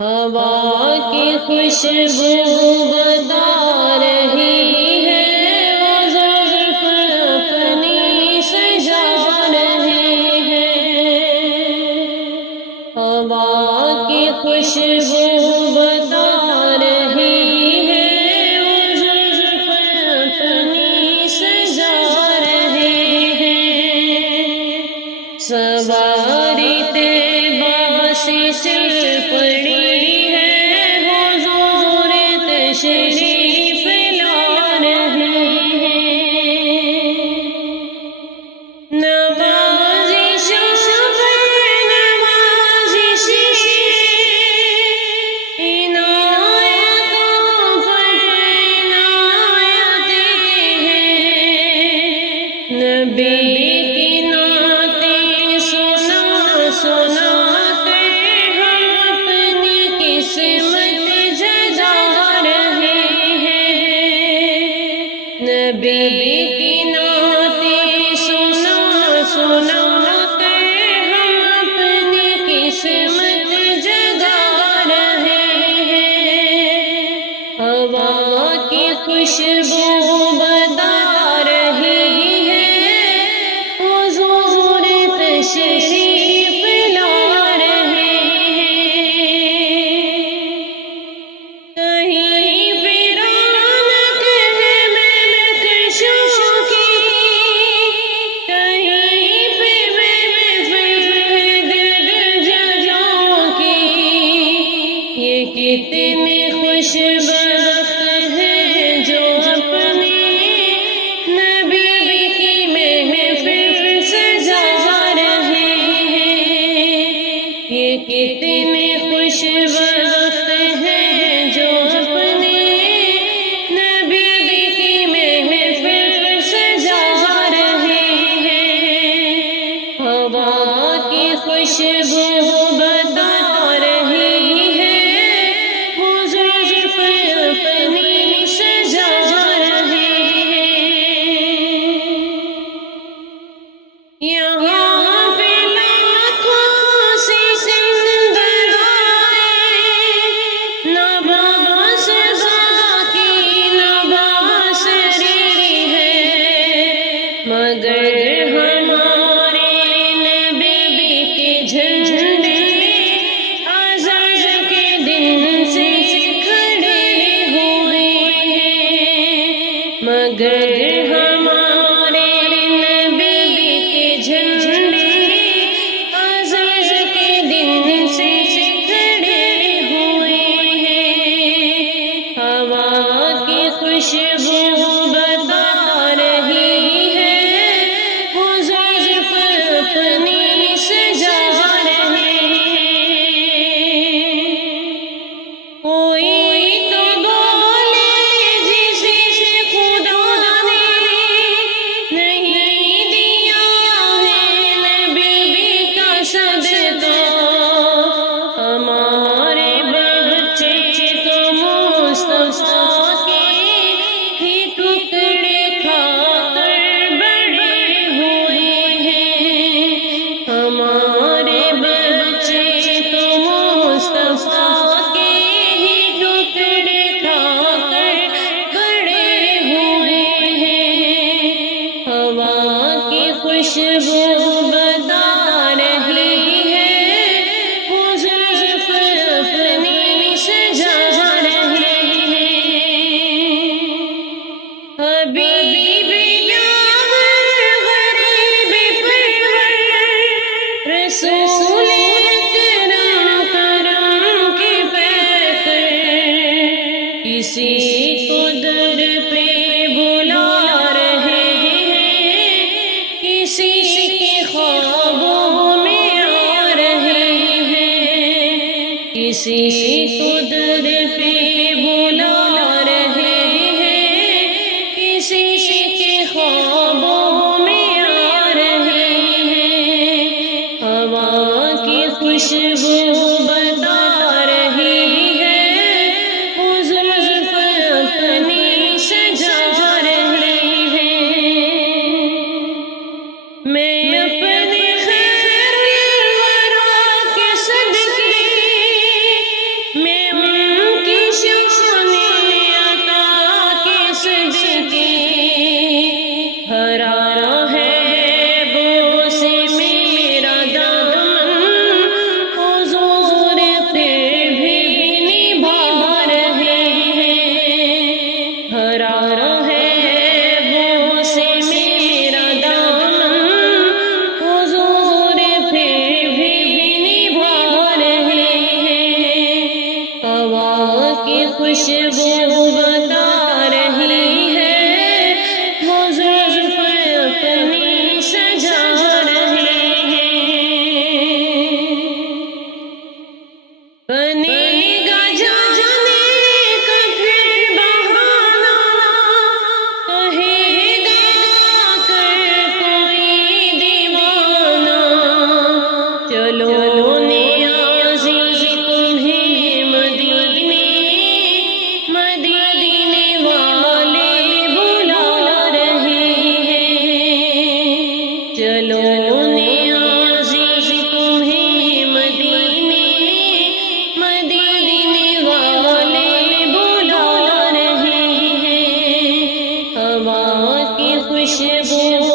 ہوا کی خوشبو بتا رہی ہے، وہ زلف اپنی سجا رہے ہیں۔ ہوا کی خوشبو بتا رہی ہے، وہ زلف اپنی سجا رہے ہیں۔ سواری طیبہ سے چل پڑی تشریف لا رہے ہیں۔ نوازش پر نوازش عنایتوں پر عنایت ہیں۔ نبی کی نعتیں سنا سنا کر ہم اپنی قسمت نبی کی نعتیں سنا سنا کر ہم اپنی قسمت جگا رہے ہیں۔ ہوا کی خوشبو بتا رہی ہے، حضور تشریف لا رہے ہیں۔ کہیں کتنے خوش بخت ہیں جو اپنی نبی کی محفل سجا رہے ہیں۔ یہ کتنے خوش بخت ہیں جو اپنی نبی کی محفل سجا رہے ہیں۔ ہوا کی خوشبو بتا اپنی سجا رہے ہیں۔ یہاں پہ لاکھوں سے زندہ نباس باقی نباس ری ہے، مگر ہمارے نبی کے جھنڈے آزاد کے دن سے مگر ہمارے نبی کے جھنڈے آزاد کے دن سے کھڑے ہوئے ہیں۔ ہوا کی خوشبو بتا رہی ہے، حضور اپنی سجا رہے ہیں۔ کوئی خوشبو بتا رہی ہے، حضور اپنی سجا رہے ہیں۔ حبیب یار غریب پرور رسول اکرم کرم کے پیکر، کسی کو در پہ بلا رہے ہیں، کسی کے خوابوں میں آ رہے ہیں، کسی کو در پہ بلا رہے ہیں، کسی کے خوابوں میں آ رہے ہیں۔ ہوا کی خوشبو بتا رہی ہے، حضور اپنی سجا رہے ہیں۔ میں اپنے خیر الورا کے صدقے خوشبو بتا رہی ہے، وہ زلف اپنی سجا رہے ہیں، بنے گا جانے کا پھر بہانا، کہے گا کر کوئی دیوانہ، چلو خوشبو